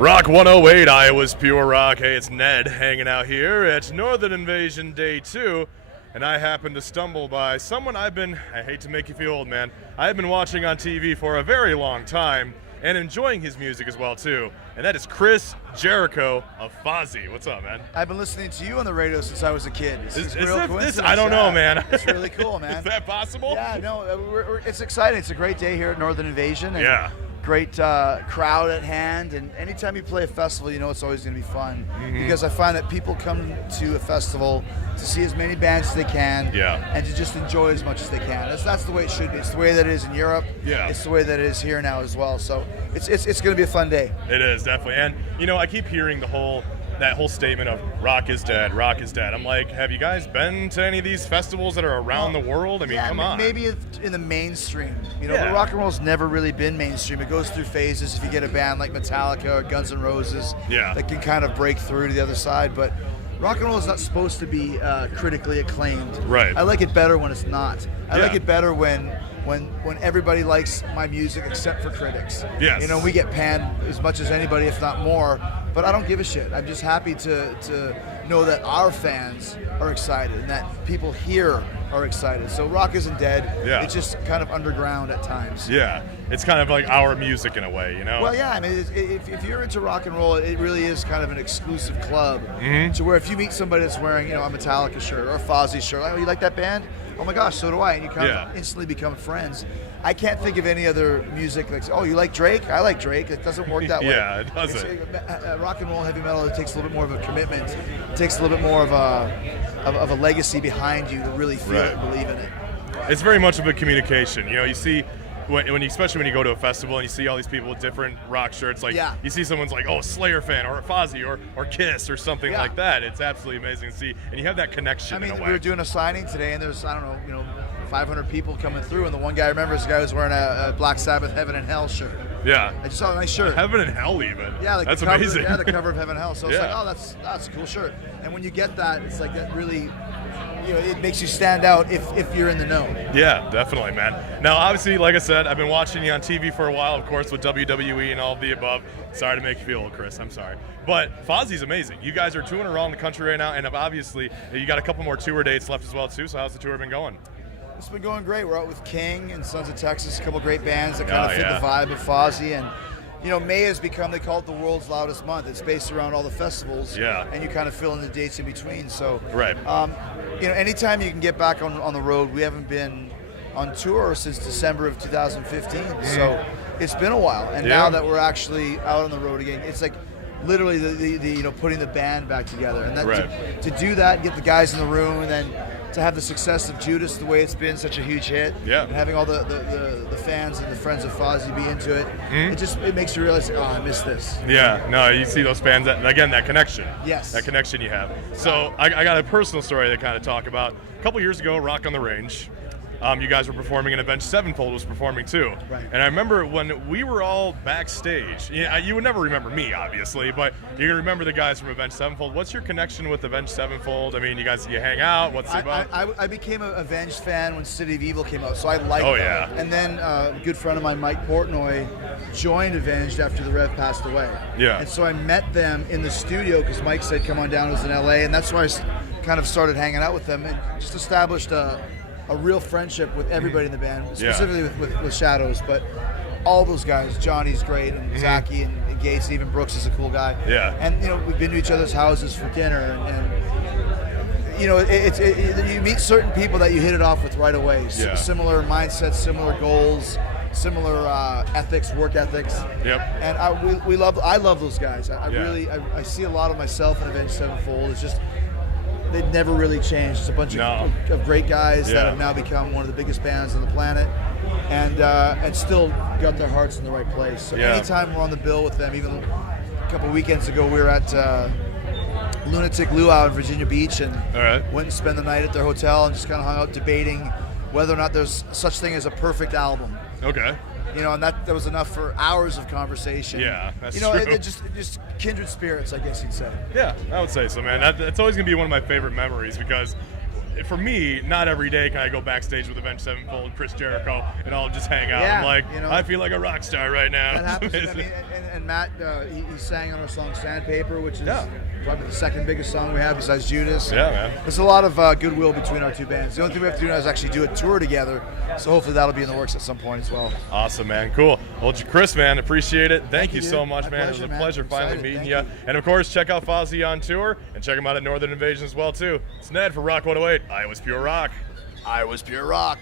Rock 108, Iowa's Pure Rock. Hey, it's Ned hanging out here at Northern Invasion Day 2, and I happened to stumble by someone I hate to make you feel old, man, I've been watching on TV for a very long time and enjoying his music as well, too, and that is Chris Jericho of Fozzy. What's up, man? I've been listening to you on the radio since I was a kid. I don't know, man. It's really cool, man. Is that possible? Yeah, no, it's exciting. It's a great day here at Northern Invasion. And yeah. Great crowd at hand, and anytime you play a festival, you know it's always going to be fun. Because I find that people come to a festival to see as many bands as they can, and to just enjoy as much as they can. That's the way it should be. It's the way that it is in Europe. Yeah. It's the way that it is here now as well. So it's going to be a fun day. It is, definitely. And I keep hearing that whole statement of rock is dead, rock is dead. I'm like, have you guys been to any of these festivals that are around the world? I mean, come on. Maybe in the mainstream. But rock and roll's never really been mainstream. It goes through phases. If you get a band like Metallica or Guns N' Roses, that can kind of break through to the other side. But rock and roll is not supposed to be critically acclaimed. Right. I like it better when it's not. I like it better when everybody likes my music except for critics. Yes. We get panned as much as anybody, if not more, but I don't give a shit. I'm just happy to know that our fans are excited and that people here are excited. So rock isn't dead. Yeah. It's just kind of underground at times. Yeah. It's kind of like our music in a way, Well, yeah. I mean, if you're into rock and roll, it really is kind of an exclusive club. To where if you meet somebody that's wearing, a Metallica shirt or a Fozzy shirt, oh, you like that band? Oh my gosh, so do I. And you kind of instantly become friends. I can't think of any other music like, oh, you like Drake? I like Drake. It doesn't work that way. Yeah, it doesn't. Rock and roll, heavy metal, it takes a little bit more of a commitment. It takes a little bit more of a legacy behind you to really feel it and believe in it. It's very much of a communication. You see, especially when you go to a festival and you see all these people with different rock shirts, like you see someone's like, oh, a Slayer fan or a Fozzy or Kiss or something like that. It's absolutely amazing to see, and you have that connection. I mean, in a way. We were doing a signing today, and there's 500 people coming through, and the one guy I remember is the guy who's wearing a Black Sabbath Heaven and Hell shirt. Yeah. I just saw a nice shirt. Heaven and Hell, even. Yeah, like that's amazing. amazing. The cover of Heaven and Hell. So it's like, oh, that's a cool shirt. And when you get that, it's like that really, it makes you stand out if you're in the know. Yeah, definitely, man. Now, obviously, like I said, I've been watching you on TV for a while, of course, with WWE and all of the above. Sorry to make you feel old, Chris. I'm sorry. But Fozzy's amazing. You guys are touring around the country right now, and obviously, you got a couple more tour dates left as well, too. So how's the tour been going? It's been going great. We're out with King and Sons of Texas, a couple great bands that kind of fit the vibe of Fozzy. And, May has become, they call it the world's loudest month. It's based around all the festivals. Yeah. And you kind of fill in the dates in between. So, right. Anytime you can get back on the road, we haven't been on tour since December of 2015. So it's been a while. And now that we're actually out on the road again, it's like literally the putting the band back together. And that to do that, get the guys in the room, and then to have the success of Judas the way it's been, such a huge hit, and having all the fans and the friends of Fozzy be into it, it makes you realize, oh, I missed this. Yeah, no, you see those fans, that connection. Yes. That connection you have. So I got a personal story to kind of talk about. A couple years ago, Rock on the Range, you guys were performing, and Avenged Sevenfold was performing too. Right. And I remember when we were all backstage, you would never remember me, obviously, but you're going to remember the guys from Avenged Sevenfold. What's your connection with Avenged Sevenfold? I mean, you hang out? What's it about? I became an Avenged fan when City of Evil came out, so I liked them. Yeah. And then a good friend of mine, Mike Portnoy, joined Avenged after the Rev passed away. Yeah. And so I met them in the studio because Mike said, come on down, it was in LA, and that's where I kind of started hanging out with them and just established a real friendship with everybody in the band, specifically with Shadows, but all those guys. Johnny's great, and Zachy and Gates, even Brooks is a cool guy. Yeah. And we've been to each other's houses for dinner, and you meet certain people that you hit it off with right away. Yeah. Similar mindsets, similar goals, similar ethics, work ethics. Yep. And I love those guys. I see a lot of myself in Avenged Sevenfold. It's just, they've never really changed. It's a bunch of great guys that have now become one of the biggest bands on the planet, and still got their hearts in the right place. So anytime we're on the bill with them, even a couple weekends ago, we were at Lunatic Luau in Virginia Beach, and went and spent the night at their hotel and just kind of hung out debating whether or not there's such thing as a perfect album. Okay. And that was enough for hours of conversation. Yeah, that's true. It just kindred spirits, I guess you'd say. Yeah, I would say so, man. That's always going to be one of my favorite memories because for me, not every day can I go backstage with Avenged Sevenfold, Chris Jericho, and I'll just hang out. Yeah, I'm like, I feel like a rock star right now. That happens. I mean, and and Matt, he sang on our song Sandpaper, which is probably the second biggest song we have besides Judas. Yeah, man. There's a lot of goodwill between our two bands. The only thing we have to do now is actually do a tour together, so hopefully that'll be in the works at some point as well. Awesome, man. Cool. Well, Chris, man, appreciate it. Thank you dude. so much, My man. pleasure, It was a pleasure finally meeting Thank you. you. And, of course, check out Fozzy on tour and check him out at Northern Invasion as well, too. It's Ned for Rock 108. I was Pure Rock. I was Pure Rock.